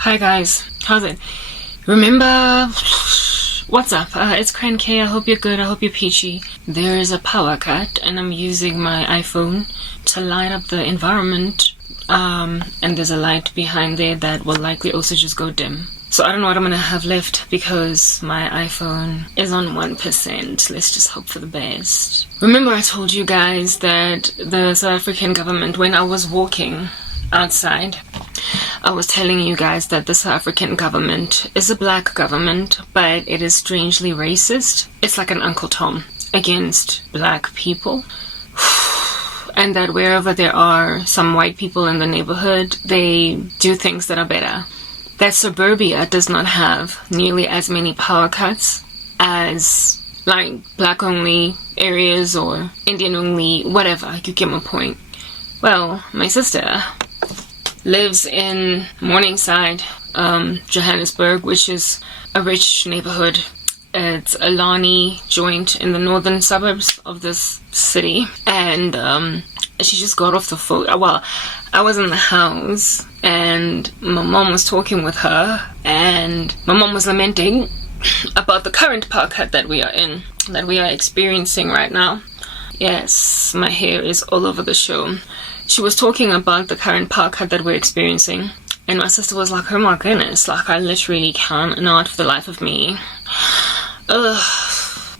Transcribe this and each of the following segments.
Hi guys, how's it? Remember, what's up? It's Crank. I hope you're good. I hope you're peachy. There is a power cut and I'm using my iPhone to light up the environment. And there's a light behind there that will likely also just go dim. So I don't know what I'm gonna have left because my iPhone is on 1%. Let's just hope for the best. Remember I told you guys that the South African government, when I was walking outside, I was telling you guys that the South African government is a black government, but it is strangely racist. It's like an Uncle Tom against black people. And that wherever there are some white people in the neighborhood, they do things that are better. That suburbia does not have nearly as many power cuts as like black only areas or Indian only, whatever, you get my point. Well, my sister lives in Morningside, Johannesburg, which is a rich neighborhood. It's a Lani joint in the northern suburbs of this city. And she just got off the phone. Well, I was in the house and my mom was talking with her and my mom was lamenting about the current power cut that we are experiencing right now. Yes, my hair is all over the show. She was talking about the current power cut that we're experiencing. And my sister was like, oh my goodness, like I literally cannot for the life of me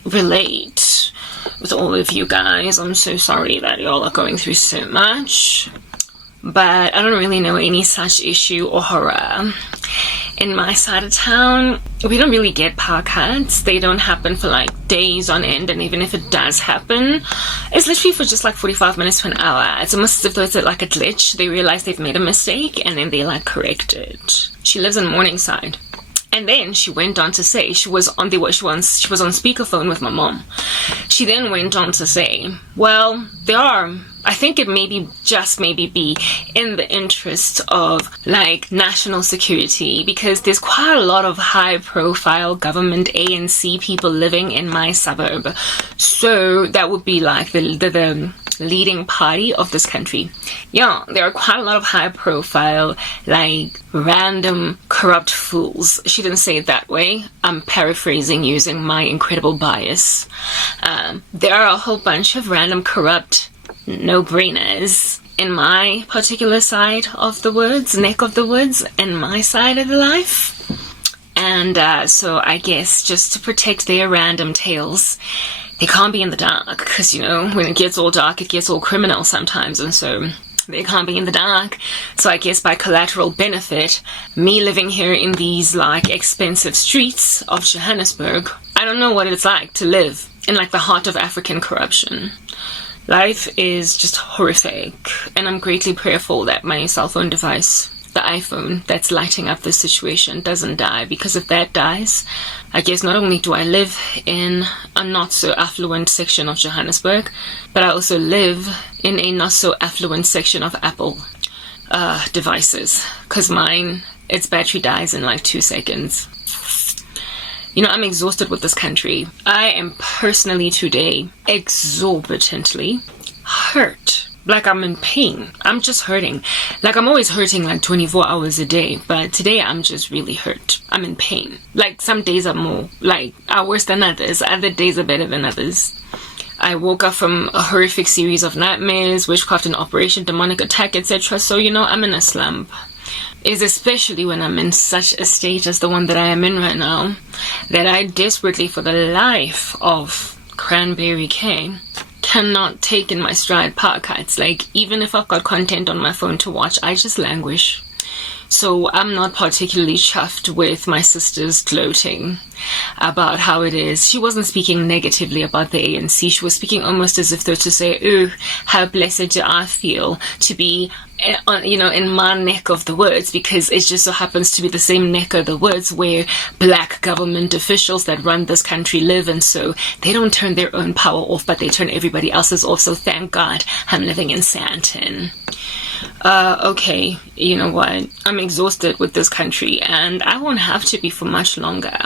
relate with all of you guys. I'm so sorry that y'all are going through so much. But I don't really know any such issue or horror. In my side of town, we don't really get power cuts. They don't happen for like days on end, and even if it does happen, it's literally for just like 45 minutes to an hour. It's almost as if it's like a glitch. They realize they've made a mistake and then they like correct it. She lives in Morningside. And then she went on to say, she was on speakerphone with my mom. She then went on to say, well, I think it maybe be in the interest of like national security, because there's quite a lot of high profile government ANC people living in my suburb. So that would be like the leading party of this country. Yeah, there are quite a lot of high profile, like random corrupt fools. She didn't say it that way. I'm paraphrasing using my incredible bias. There are a whole bunch of random corrupt no-brainers in my particular side of the woods, neck of the woods, in my side of the life. And so I guess just to protect their random tales, they can't be in the dark, because, you know, when it gets all dark, it gets all criminal sometimes, and so they can't be in the dark. So I guess by collateral benefit, me living here in these, like, expensive streets of Johannesburg, I don't know what it's like to live in, like, the heart of African corruption. Life is just horrific, and I'm greatly prayerful that my cell phone device, the iPhone that's lighting up this situation, doesn't die, because if that dies, I guess not only do I live in a not so affluent section of Johannesburg, but I also live in a not so affluent section of Apple devices, because mine, its battery dies in like 2 seconds. You know, I'm exhausted with this country. I am personally today exorbitantly hurt. Like I'm in pain. I'm just hurting. Like I'm always hurting like 24 hours a day. But today I'm just really hurt. I'm in pain. Like some days are worse than others. Other days are better than others. I woke up from a horrific series of nightmares, witchcraft and operation, demonic attack, etc. So, you know, I'm in a slump. Is especially when I'm in such a state as the one that I am in right now, that I desperately, for the life of Cranberry K, cannot take in my stride power cuts. Like, even if I've got content on my phone to watch, I just languish. So I'm not particularly chuffed with my sister's gloating about how it is. She wasn't speaking negatively about the ANC. She was speaking almost as if though to say, oh, how blessed do I feel to be, you know, in my neck of the woods, because it just so happens to be the same neck of the woods where black government officials that run this country live, and so they don't turn their own power off, but they turn everybody else's off. So thank God I'm living in Sandton. Okay, you know what? I'm exhausted with this country, and I won't have to be for much longer,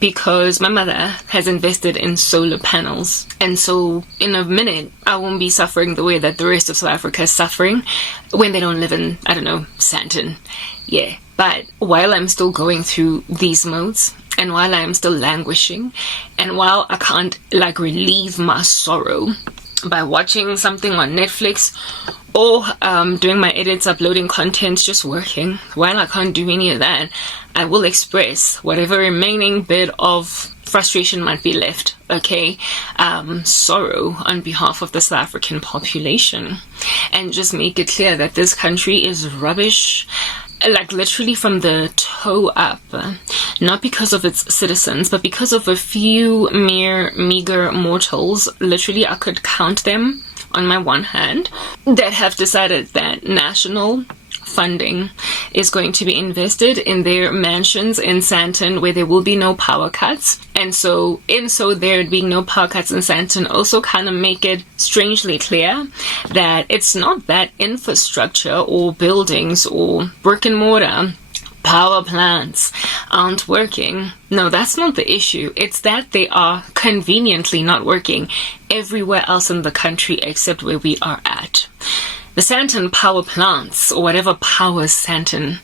because my mother has invested in solar panels, and so in a minute I won't be suffering the way that the rest of South Africa is suffering when they don't live in, I don't know, Sandton. Yeah, But while I'm still going through these modes, and while I'm still languishing, and while I can't relieve my sorrow by watching something on Netflix or doing my edits, uploading content, just working, while I can't do any of that, I will express whatever remaining bit of frustration might be left, okay? Sorrow on behalf of the South African population, and just make it clear that this country is rubbish, literally from the toe up, not because of its citizens, but because of a few meager mortals. Literally, I could count them on my one hand, that have decided that national funding is going to be invested in their mansions in Sandton, where there will be no power cuts. And so there being no power cuts in Sandton also kind of make it strangely clear that it's not that infrastructure or buildings or brick and mortar power plants aren't working. No, that's not the issue. It's that they are conveniently not working everywhere else in the country except where we are at. The Sandton power plants, or whatever powers Sandton,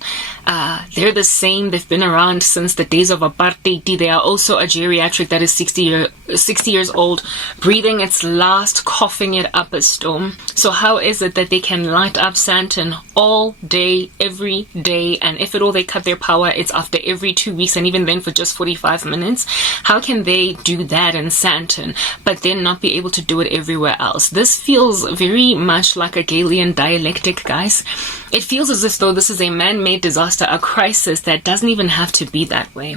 they're the same. They've been around since the days of apartheid. They are also a geriatric that is 60 years old, breathing its last, coughing it up a storm. So how is it that they can light up Sandton all day, every day, and if at all they cut their power, it's after every 2 weeks, and even then for just 45 minutes? How can they do that in Sandton, but then not be able to do it everywhere else? This feels very much like a Galilean dialectic, guys. It feels as if though this is a man-made disaster, a crisis that doesn't even have to be that way.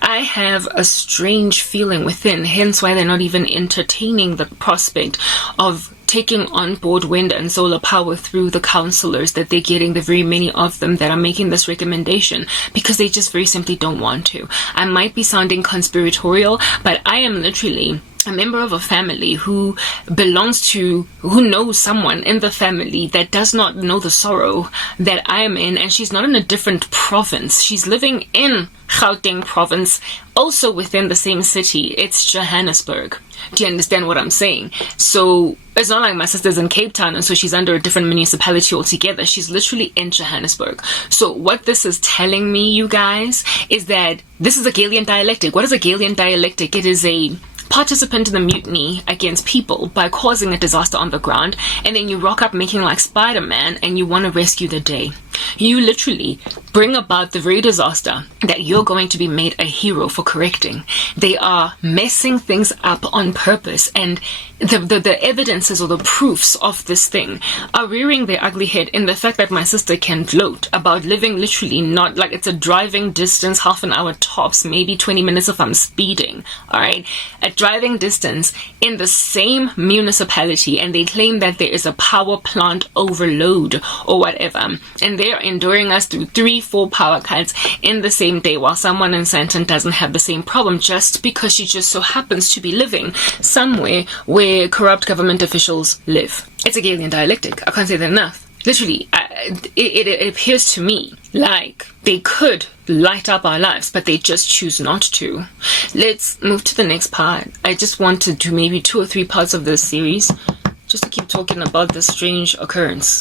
I have a strange feeling within, hence why they're not even entertaining the prospect of taking on board wind and solar power through the councillors that they're getting, the very many of them that are making this recommendation, because they just very simply don't want to. I might be sounding conspiratorial, but I am literally a member of a family who knows someone in the family that does not know the sorrow that I am in, and she's not in a different province. She's living in Gauteng province, also within the same city. It's Johannesburg. Do you understand what I'm saying? So it's not like my sister's in Cape Town and so she's under a different municipality altogether. She's literally in Johannesburg. So what this is telling me, you guys, is that this is a Galilean dialectic. What is a Galilean dialectic? It is a participant in the mutiny against people by causing a disaster on the ground, and then you rock up making like Spider-Man and you want to rescue the day. You literally bring about the very disaster that you're going to be made a hero for correcting. They are messing things up on purpose, and the evidences or the proofs of this thing are rearing their ugly head in the fact that my sister can gloat about living literally not like it's a driving distance, half an hour tops, maybe 20 minutes if I'm speeding, alright? A driving distance in the same municipality, and they claim that there is a power plant overload or whatever, and they're enduring us through 3-4 power cuts in the same day, while someone in Sandton doesn't have the same problem just because she just so happens to be living somewhere where corrupt government officials live. It's a Galilean dialectic. I can't say that enough. Literally, it appears to me like they could light up our lives, but they just choose not to. Let's move to the next part. I just want to do maybe 2 or 3 parts of this series just to keep talking about this strange occurrence.